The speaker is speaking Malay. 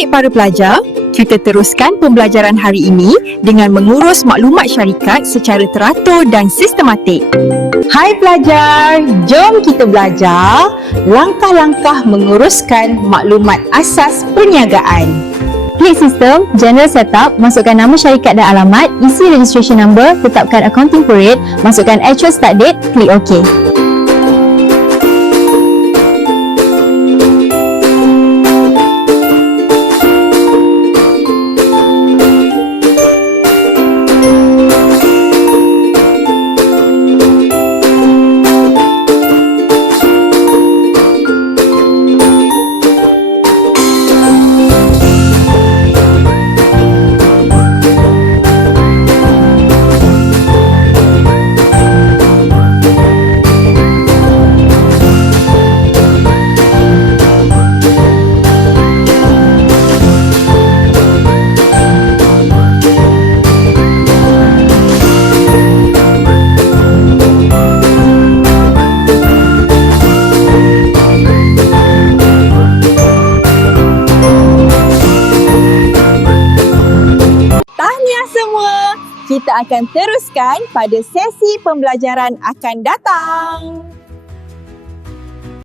Baik para pelajar, kita teruskan pembelajaran hari ini dengan mengurus maklumat syarikat secara teratur dan sistematik. Hai pelajar, jom kita belajar langkah-langkah menguruskan maklumat asas perniagaan. Klik sistem, general setup, masukkan nama syarikat dan alamat, isi registration number, tetapkan accounting period, masukkan actual start date, klik OK. Kita akan teruskan pada sesi pembelajaran akan datang.